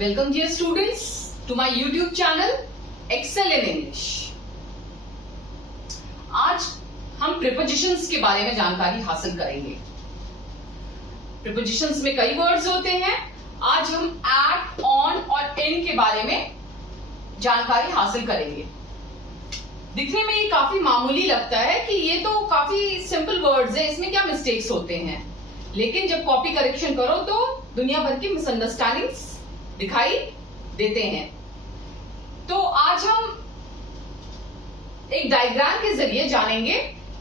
Welcome dear students to my YouTube channel Excel in English। आज हम prepositions के बारे में जानकारी हासिल करेंगे। प्रीपोजिशंस में कई वर्ड्स होते हैं। आज हम एट, ऑन और इन के बारे में जानकारी हासिल करेंगे। दिखने में ये काफी मामूली लगता है कि ये तो काफी सिंपल वर्ड्स है, इसमें क्या मिस्टेक्स होते हैं, लेकिन जब कॉपी करेक्शन करो तो दुनिया भर की मिसअंडरस्टैंडिंग्स दिखाई देते हैं। तो आज हम एक डायग्राम के जरिए जानेंगे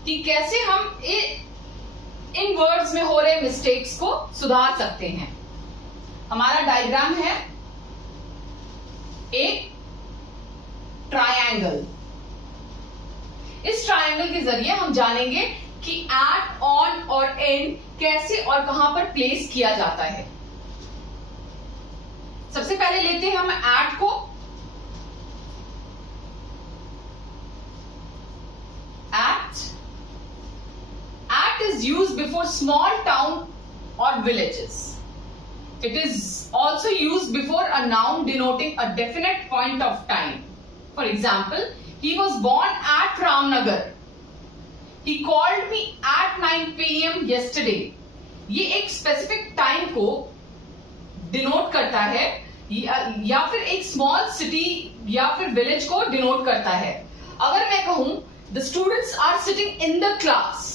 कि कैसे हम इन वर्ड्स में हो रहे मिस्टेक्स को सुधार सकते हैं। हमारा डायग्राम है एक ट्रायंगल। इस ट्रायंगल के जरिए हम जानेंगे कि एट, ऑन और इन कैसे और कहां पर प्लेस किया जाता है। सबसे पहले लेते हैं हम एट को। At is used before small town or villages. It is also used before a noun denoting a definite point of time. For example, he was born at Ramnagar. He called me at 9 p.m. yesterday. ये एक specific time को denote करता है या फिर एक small city या फिर विलेज को डिनोट करता है। अगर मैं कहूं the students are sitting in the class,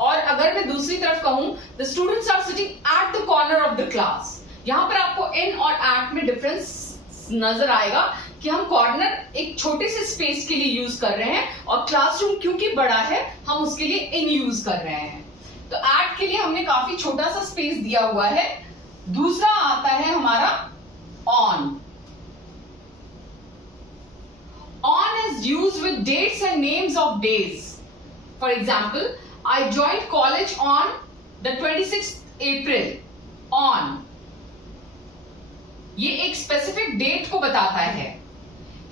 और अगर मैं दूसरी तरफ कहूं the students are sitting at the corner of the class, यहां पर आपको इन और एट में डिफरेंस नजर आएगा कि हम कॉर्नर एक छोटे से स्पेस के लिए यूज कर रहे हैं और क्लासरूम क्योंकि बड़ा है हम उसके लिए इन यूज कर रहे हैं। तो एट के लिए हमने काफी छोटा सा स्पेस दिया हुआ है। दूसरा आता है हमारा on. On is used with dates and names of days. For example, I joined college on the 26th April. On. ये एक स्पेसिफिक डेट को बताता है।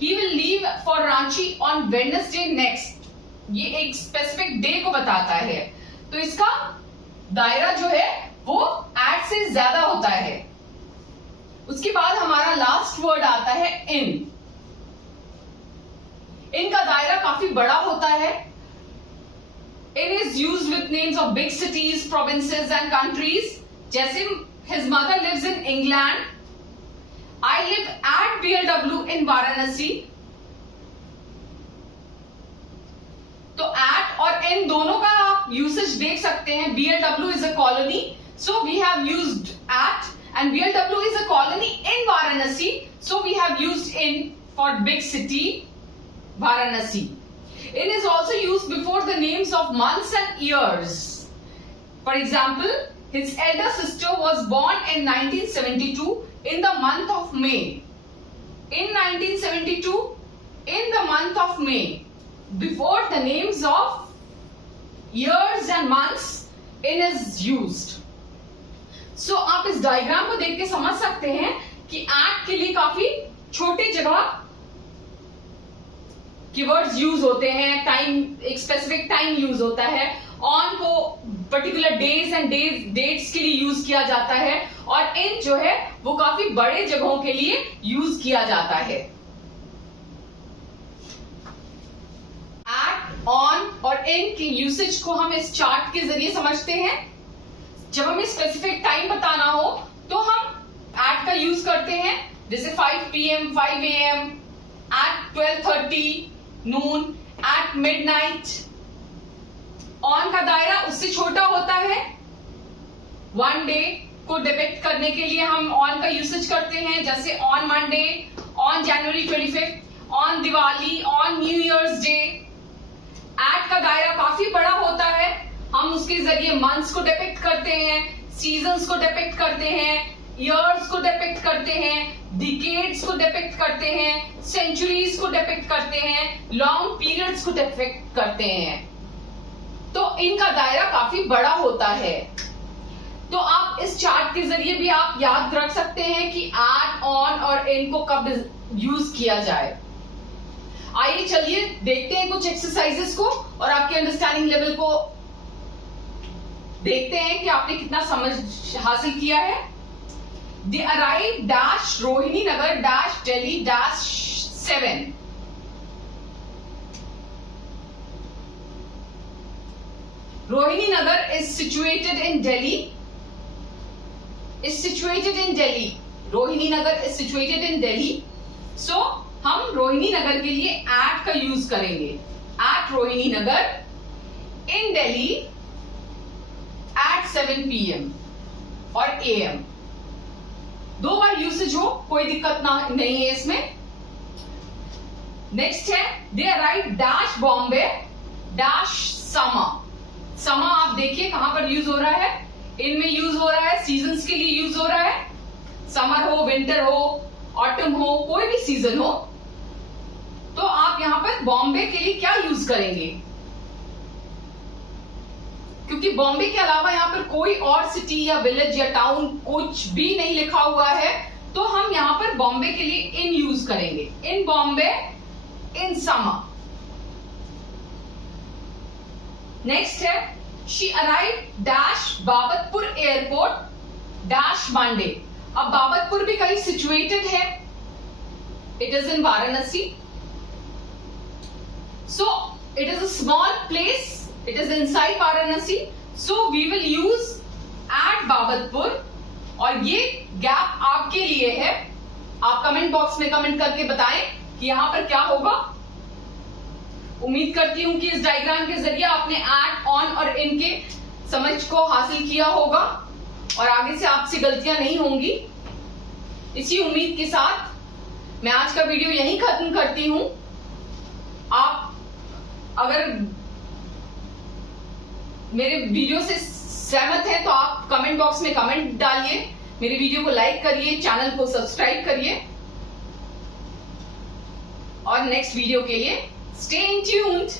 He will leave for Ranchi on Wednesday next. ये एक स्पेसिफिक डे को बताता है। तो इसका दायरा जो है वो एट से ज्यादा होता है। उसके बाद हमारा लास्ट वर्ड आता है इन। इनका दायरा काफी बड़ा होता है। In is use with names of big cities, provinces and countries. जैसे his mother lives in England, I live at BLW in Varanasi. तो एट और इन दोनों का आप यूसेज देख सकते हैं। BLW is a colony, so we have used at, and BLW is a colony in Varanasi, so we have used in for big city Varanasi. In is also used before the names of months and years. For example, his elder sister was born in 1972 in the month of May. In 1972, in the month of May, before the names of years and months, in is used. So, आप इस diagram को देख के समझ सकते हैं कि eight के लिए काफी छोटी जगह कीवर्ड्स यूज होते हैं, टाइम एक स्पेसिफिक टाइम यूज होता है, ऑन को पर्टिकुलर डेज एंड डेट्स के लिए यूज किया जाता है, और इन जो है वो काफी बड़े जगहों के लिए यूज किया जाता है। एट, ऑन और इन की यूसेज को हम इस चार्ट के जरिए समझते हैं। जब हमें स्पेसिफिक टाइम बताना हो तो हम एट का यूज करते हैं, जैसे 5 PM, 5 AM, at 12:30 Noon, at midnight। On का दायरा उससे छोटा होता है। वन डे को डिपिक्ट करने के लिए हम ऑन का यूसेज करते हैं, जैसे on Monday, on January 25, on Diwali, on new year's day. At का दायरा काफी बड़ा होता है। हम उसके जरिए मंथ्स को डिपिक्ट करते हैं, सीजन्स को डिपिक्ट करते हैं, ईयर्स को डिपिक्ट करते हैं, डिकेड्स को डिपिक्ट करते हैं, सेंचुरीज को डिपिक्ट करते हैं, लॉन्ग पीरियड्स को डिपिक्ट करते हैं। तो इनका दायरा काफी बड़ा होता है। तो आप इस चार्ट के जरिए भी आप याद रख सकते हैं कि एट, ऑन और इन को कब यूज किया जाए। आइए चलिए देखते हैं कुछ एक्सरसाइजेस को और आपके अंडरस्टैंडिंग लेवल को देखते हैं कि आपने कितना समझ हासिल किया है। They arrive dash Rohini Nagar dash Delhi dash 7. Rohini Nagar is situated in Delhi. Rohini Nagar is situated in Delhi. So हम रोहिणी नगर के लिए at का यूज करेंगे. At Rohini Nagar in Delhi at 7 PM और AM. 2 बार यूसेज हो, कोई दिक्कत नहीं है इसमें. नेक्स्ट है they arrive dash Bombay dash समा. समा आप देखिए कहां पर यूज हो रहा है, इनमें यूज हो रहा है, सीजन्स के लिए यूज हो रहा है. समर हो, विंटर हो, ऑटम हो, कोई भी सीजन हो, तो आप यहां पर बॉम्बे के लिए क्या यूज करेंगे? क्योंकि बॉम्बे के अलावा यहां पर कोई और सिटी या विलेज या टाउन कुछ भी नहीं लिखा हुआ है, तो हम यहां पर बॉम्बे के लिए इन यूज करेंगे. In Bombay in summer. Next है she arrive dash Babatpur airport dash Monday. अब बाबतपुर भी कहीं सिचुएटेड है, it is in Varanasi. So it is a small place, it is inside Varanasi. So we will use at Babatpur. और ये गैप आपके लिए है, आप कमेंट बॉक्स में कमेंट करके बताएं कि यहां पर क्या होगा. उम्मीद करती हूं कि इस डायग्राम के जरिए आपने एट, ऑन और इन के समझ को हासिल किया होगा और आगे से आपसे गलतियां नहीं होंगी. इसी उम्मीद के साथ मैं आज का वीडियो यहीं खत्म करती हूं. आप अगर मेरे वीडियो से सहमत हैं तो आप कमेंट बॉक्स में कमेंट डालिए, मेरे वीडियो को लाइक करिए, चैनल को सब्सक्राइब करिए और नेक्स्ट वीडियो के लिए stay tuned.